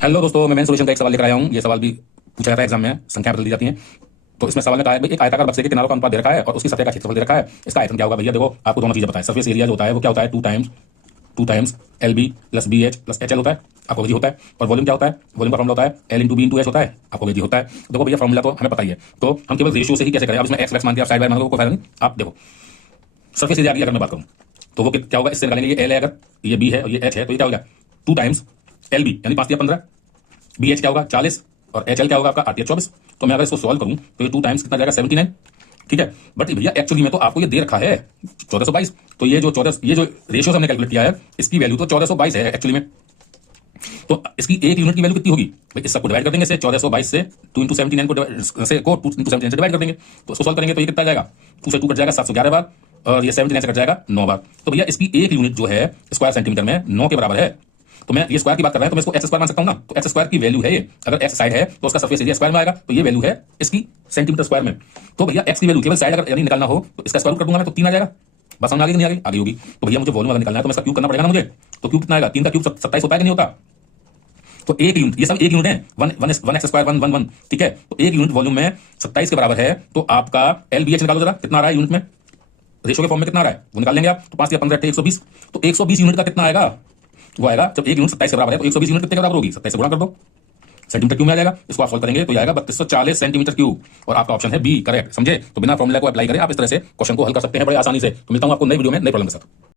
Hello दोस्तों, मैं solution का एक सवाल लेकर आया हूँ। ये सवाल भी पूछा जाता है एग्जाम में, संख्या बदल दी जाती है। तो इसमें सवाल ने कहा है भाई, एक आयताकार बक्से के किनारों का अनुपात दे रखा है और उसकी सतह का क्षेत्रफल दे रखा है। इसका आयतन क्या होगा भैया? देखो, आपको दोनों चीजें पता है। सरफेस एरिया जो होता है वो क्या होता है? Two times L B plus B H plus H L होता है, आपको जी होता है। और वॉल्यूम क्या होता है? वॉल्यूम का फॉर्मूला होता है L into B into H होता है, आपको जी होता है। देखो भैया, फॉर्मूला तो हमें पता ही है, तो हम केवल रेशियो से ही कैसे करें? अब इसमें एक्स एक्स मान के आप साइड बाय मान लो, कोई फायदा नहीं। आप देखो, सरफेस एरिया की अगर मैं बात करूँ तो वो क्या होगा? इससे निकालेंगे, ये एल है, अगर ये बी है और ये एच है, तो ये क्या होगा? 2 टाइम्स एल बी यानी 5 या 15, बी एच क्या होगा? 40, और एच एल क्या होगा आपका? 8 या 24। तो मैं अगर इसको सॉल्व करूं तो ये 2 टाइम्स कितना जाएगा? 79। ठीक है, बट भैया एक्चुअली में तो आपको ये दे रखा है 1422। तो ये जो 14, ये जो रेशियो हमने कैलकुलेट किया है, इसकी वैल्यू तो 1422 है एक्चुअली में। तो इसकी एक यूनिट की वैल्यू कितनी होगी भाई? इस सबको डिवाइड कर देंगे से 1422 से 2 इंटू 79 को 2 इंटू 79 से डिवाइड कर देंगे, तो उसको सॉल्व करेंगे तो ये कितना जाएगा? 2 से 2 कट जाएगा 711 बार, और ये 79 से कट जाएगा 9 बार। तो भैया इसकी एक यूनिट जो है स्क्वायर सेंटीमीटर में 9 के बराबर है। तो मैं ये स्क्वायर की बात कर रहा है, तो मैं इसको एक्स स्क्वायर मान सकता हूं ना। तो एक्स स्क्वायर की वैल्यू है ये, अगर एक्स साइड है तो उसका सरफेस एरिया स्क्वायर में आएगा, तो ये वैल्यू है इसकी सेंटीमीटर स्क्वायर में। तो भैया एक्स की वैल्यू केवल साइड अगर यानी निकालना हो तो इसका स्क्वायर रूट कर दूंगा मैं, तो 3 आ जाएगा। बस समझ आ गई कि नहीं आ गई? आगे होगी। तो भैया मुझे वॉल्यूम अगर निकालना है तो मैं इसका क्यूब करना पड़ेगा ना मुझे। तो क्यूब कितना आएगा? 3 का क्यूब 27 होता है कि नहीं होता? तो एक यूनिट, ये सब एक यूनिट है, one x square one one one. ठीक है, तो एक यूनिट वॉल्यूम में 27 के बराबर है। तो आपका एल बी एच निकालो जरा, कितना आ रहा है यूनिट में? रेशियो के फॉर्म में कितना आ रहा है वो निकाल लेंगे आप। तो 5 या 15 120। तो 120 यूनिट का कितना आएगा? वो आएगा, जब एक यूनिट 27 के बराबर है तो 120 यूनिट कितने के बराबर होगी? 27 से गुणा कर दो, सेंटीमीटर क्यूब में आ जाएगा। इसको आप सॉल्व करेंगे तो आएगा 3240 सेंटीमीटर क्यूब, और आपका ऑप्शन है बी करेक्ट। समझे? तो बिना फॉर्मूला को अप्लाई करें आप इस तरह से क्वेश्चन को हल कर सकते हैं बड़े आसानी से। तो मिलता हूं आपको नई वीडियो में नई प्रॉब्लम के साथ।